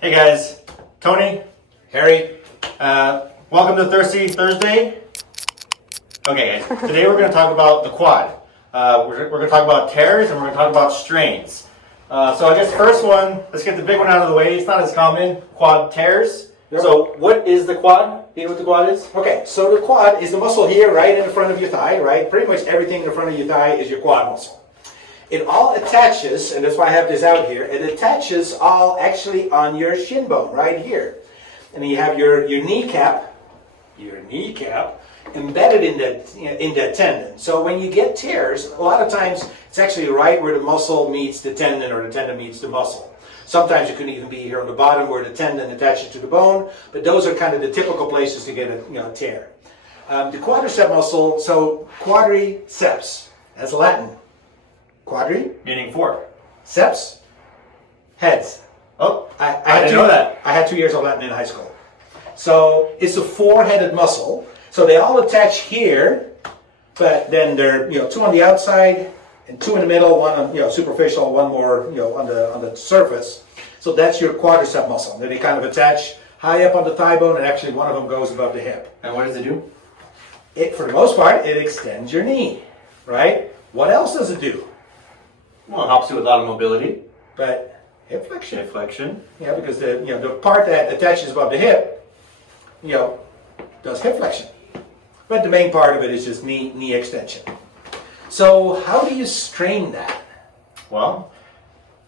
Hey guys, Tony, Harry, welcome to Thirsty Thursday. Okay guys, today we're going to talk about the quad. We're going to talk about tears and we're going to talk about strains. So I guess first one, let's get the big one out of the way. It's not as common, quad tears. Yep. So what is the quad? Do you know what the quad is? Okay, so the quad is the muscle here right in the front of your thigh, right? Pretty much everything in the front of your thigh is your quad muscle. It all attaches, and that's why I have this out here, it attaches all actually on your shin bone right here. And then you have your kneecap embedded in that tendon. So when you get tears, a lot of times it's actually right where the muscle meets the tendon or the tendon meets the muscle. Sometimes it could even be here on the bottom where the tendon attaches to the bone, but those are kind of the typical places to get a tear. The quadricep muscle, so quadriceps, that's Latin. Quadri? Meaning four. Ceps? Heads. Oh, I didn't know that. I had 2 years of Latin in high school. So it's a four-headed muscle. So they all attach here, but then they're two on the outside and two in the middle, one superficial, one more on the surface. So that's your quadricep muscle. Then they kind of attach high up on the thigh bone, and actually one of them goes above the hip. And what does it do? For the most part, it extends your knee, right? What else does it do? Well, it helps you with a lot of mobility. But hip flexion. Hip flexion. Yeah, because the part that attaches above the hip, does hip flexion. But the main part of it is just knee extension. So how do you strain that? Well,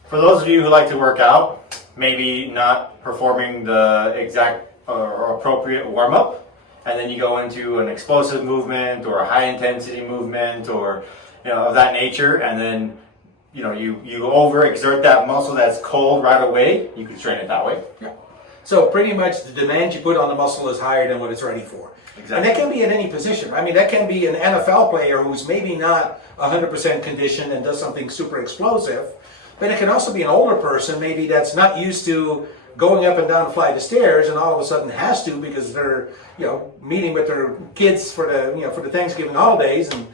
for those of you who like to work out, maybe not performing the exact or appropriate warm-up, and then you go into an explosive movement or a high-intensity movement or of that nature, and then you overexert that muscle that's cold right away, you can strain it that way. Yeah. So pretty much the demand you put on the muscle is higher than what it's ready for. Exactly. And that can be in any position. I mean, that can be an NFL player who's maybe not 100% conditioned and does something super explosive, but it can also be an older person maybe that's not used to going up and down a flight of stairs and all of a sudden has to because they're meeting with their kids for the Thanksgiving holidays, and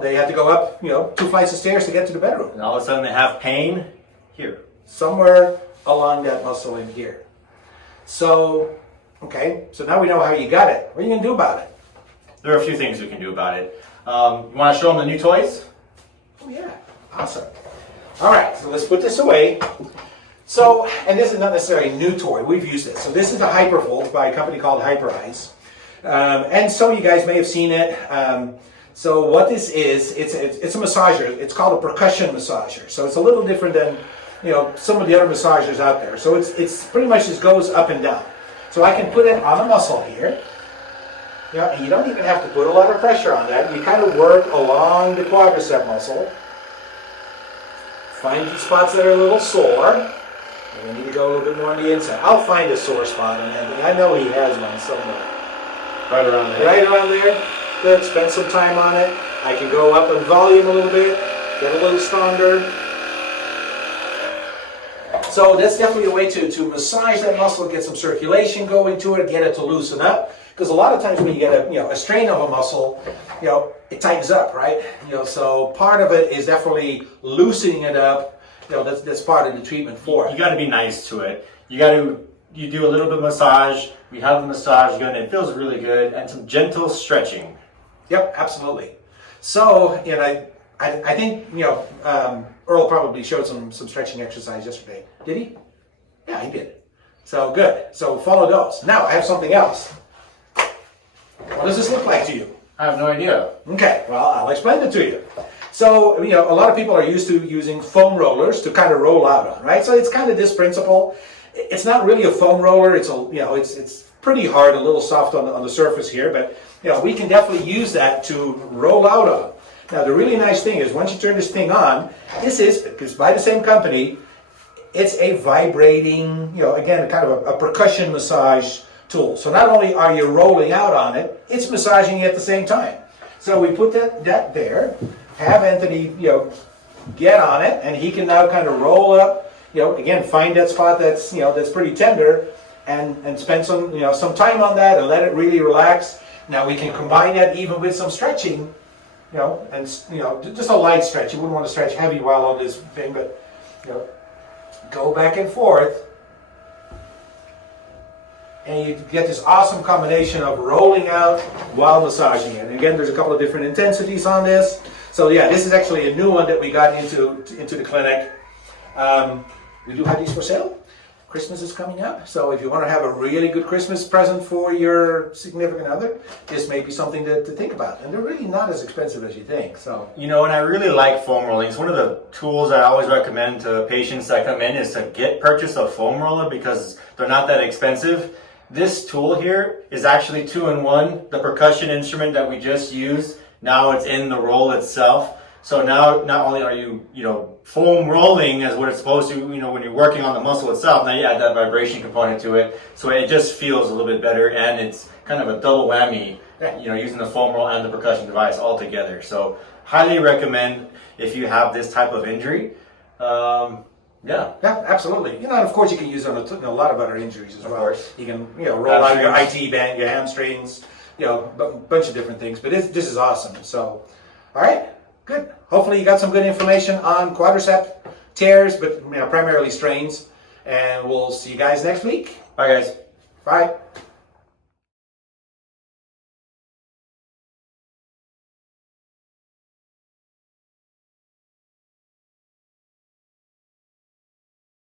they had to go up 2 flights of stairs to get to the bedroom. And all of a sudden they have pain here. Somewhere along that muscle in here. So, okay, so now we know how you got it. What are you going to do about it? There are a few things we can do about it. You want to show them the new toys? Oh yeah, awesome. All right, so let's put this away. So, and this is not necessarily a new toy. We've used this. So this is a Hypervolt by a company called Hyperice. And some of you guys may have seen it. So what this is, it's a massager. It's called a percussion massager. So it's a little different than some of the other massagers out there. So it's pretty much just goes up and down. So I can put it on a muscle here. And you don't even have to put a lot of pressure on that. You kind of work along the quadricep muscle. Find the spots that are a little sore. And we need to go a little bit more on the inside. I'll find a sore spot on Anthony. I know he has one somewhere. Right around there. Right around there. Good. Spend some time on it. I can go up in volume a little bit. Get a little stronger. So that's definitely a way to massage that muscle, get some circulation going to it, get it to loosen up. Because a lot of times when you get a strain of a muscle, it tightens up, right? So part of it is definitely loosening it up. That's part of the treatment for it. You got to be nice to it. You do a little bit of massage. We have the massage gun. It feels really good, and some gentle stretching. Yep, absolutely. So I think Earl probably showed some stretching exercise yesterday. Did he? Yeah, he did. So good. So follow those. Now I have something else. What does this look like to you? I have no idea. Okay, well, I'll explain it to you. So, a lot of people are used to using foam rollers to kind of roll out on, right? So it's kind of this principle. It's not really a foam roller. It's it's pretty hard, a little soft on the surface here, but we can definitely use that to roll out on. Now, the really nice thing is once you turn this thing on, because by the same company, it's a vibrating, again, kind of a percussion massage tool. So not only are you rolling out on it, it's massaging you at the same time. So we put that there, have Anthony, get on it, and he can now kind of roll up, again, find that spot that's, that's pretty tender, and spend some time on that and let it really relax. Now we can combine that even with some stretching, and just a light stretch. You wouldn't want to stretch heavy while on this thing, but go back and forth. and you get this awesome combination of rolling out while massaging it. And again, there's a couple of different intensities on this. So yeah, this is actually a new one that we got into the clinic. We do have these for sale. Christmas is coming up, so if you want to have a really good Christmas present for your significant other, this may be something to think about. And they're really not as expensive as you think. So You know, and I really like foam rolling. It's one of the tools I always recommend to patients that come in is to purchase a foam roller because they're not that expensive. This tool here is actually 2-in-1. The percussion instrument that we just used, now it's in the roll itself. So now not only are you, foam rolling as what it's supposed to, when you're working on the muscle itself, now you add that vibration component to it. So it just feels a little bit better, and it's kind of a double whammy, using the foam roll and the percussion device all together. So highly recommend if you have this type of injury. Yeah, absolutely. And of course you can use it on a lot of other injuries as well. Of course. You can, roll out your IT band, your hamstrings, a bunch of different things. But this is awesome. So, all right. Good. Hopefully you got some good information on quadriceps tears, but primarily strains. And we'll see you guys next week. bye guys. Bye.